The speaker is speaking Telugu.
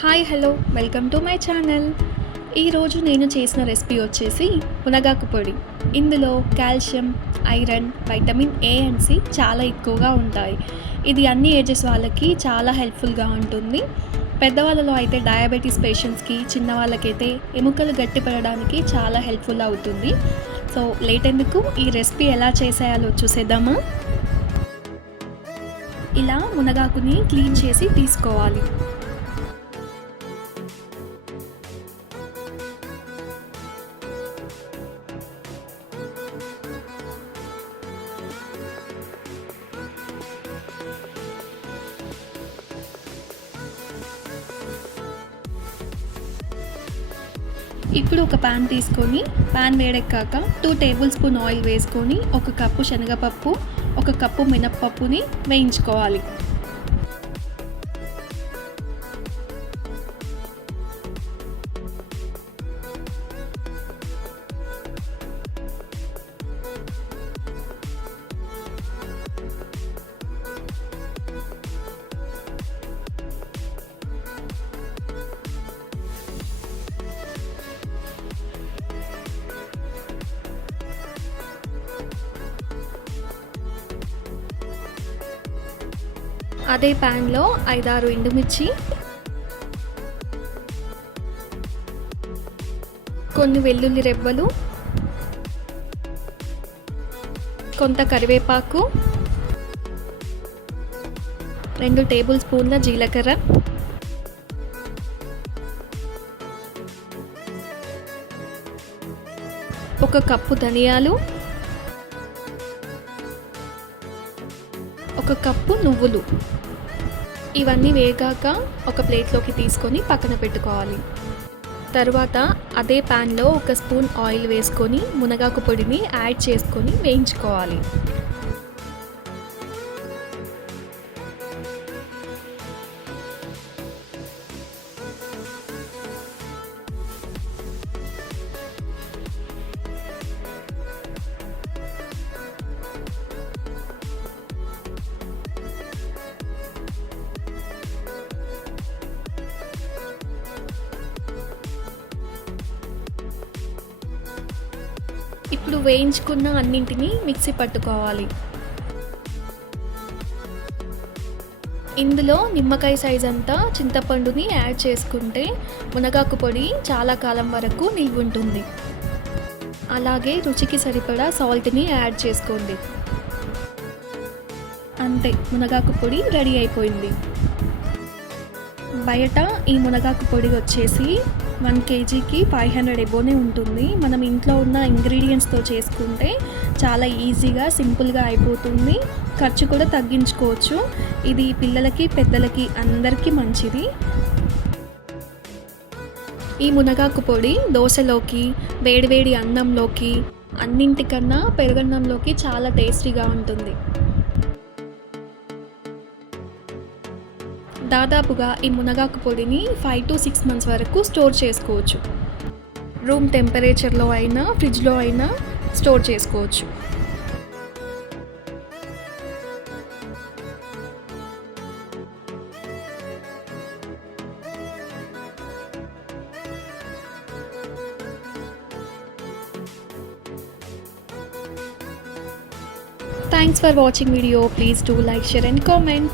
Hi hello welcome to my channel. ఈరోజు నేను చేసిన రెసిపీ వచ్చేసి మునగాకు పొడి. ఇందులో calcium, iron, vitamin A and C చాలా ఎక్కువగా ఉంటాయి. ఇది అన్ని ఏజెస్ వాళ్ళకి చాలా హెల్ప్ఫుల్గా ఉంటుంది. పెద్దవాళ్ళలో అయితే డయాబెటీస్ పేషెంట్స్కి, చిన్నవాళ్ళకైతే ఎముకలు గట్టిపడడానికి చాలా హెల్ప్ఫుల్ అవుతుంది. సో లేట్ ఎందుకు, ఈ రెసిపీ ఎలా చేసేయాలో చూసేద్దామా. ఇలా మునగాకుని క్లీన్ చేసి తీసుకోవాలి. ఇప్పుడు ఒక పాన్ తీసుకొని, పాన్ వేడెక్కాక 2 టేబుల్ స్పూన్ ఆయిల్ వేసుకొని, 1 కప్పు శనగపప్పు, 1 కప్పు మినప్పప్పుని వేయించుకోవాలి. అదే ప్యాన్లో 5-6 ఎండుమిర్చి, కొన్ని వెల్లుల్లి రెబ్బలు, కొంత కరివేపాకు, 2 టేబుల్ స్పూన్ల జీలకర్ర, ఒక కప్పు ధనియాలు, 1 కప్పు నువ్వులు. ఇవన్నీ వేగాక ఒక ప్లేట్లోకి తీసుకొని పక్కన పెట్టుకోవాలి. తర్వాత అదే ప్యాన్లో 1 స్పూన్ ఆయిల్ వేసుకొని మునగాకు పొడిని యాడ్ చేసుకొని వేయించుకోవాలి. ఇప్పుడు వేయించుకున్న అన్నింటినీ మిక్సీ పట్టుకోవాలి. ఇందులో నిమ్మకాయ సైజ్ అంతా చింతపండుని యాడ్ చేసుకుంటే మునగాకు పొడి చాలా కాలం వరకు నిల్వ ఉంటుంది. అలాగే రుచికి సరిపడా సాల్ట్ని యాడ్ చేసుకోండి. అంతే, మునగాకు పొడి రెడీ అయిపోయింది. బయట ఈ మునగాకు పొడి వచ్చేసి 1 కేజీకి 500 ఎబోనే ఉంటుంది. మనం ఇంట్లో ఉన్న ఇంగ్రీడియంట్స్తో చేసుకుంటే చాలా ఈజీగా, సింపుల్గా అయిపోతుంది. ఖర్చు కూడా తగ్గించుకోవచ్చు. ఇది పిల్లలకి, పెద్దలకి అందరికీ మంచిది. ఈ మునగాకు పొడి దోశలోకి, వేడివేడి అన్నంలోకి, అన్నింటికన్నా పెరుగన్నంలోకి చాలా టేస్టీగా ఉంటుంది. దాదాపుగా ఈ మునగాకు పొడిని 5 to 6 మంత్స్ వరకు స్టోర్ చేసుకోవచ్చు. రూమ్ టెంపరేచర్లో అయినా, ఫ్రిడ్జ్లో అయినా స్టోర్ చేసుకోవచ్చు. Thanks for watching video. Please do like, share and comment.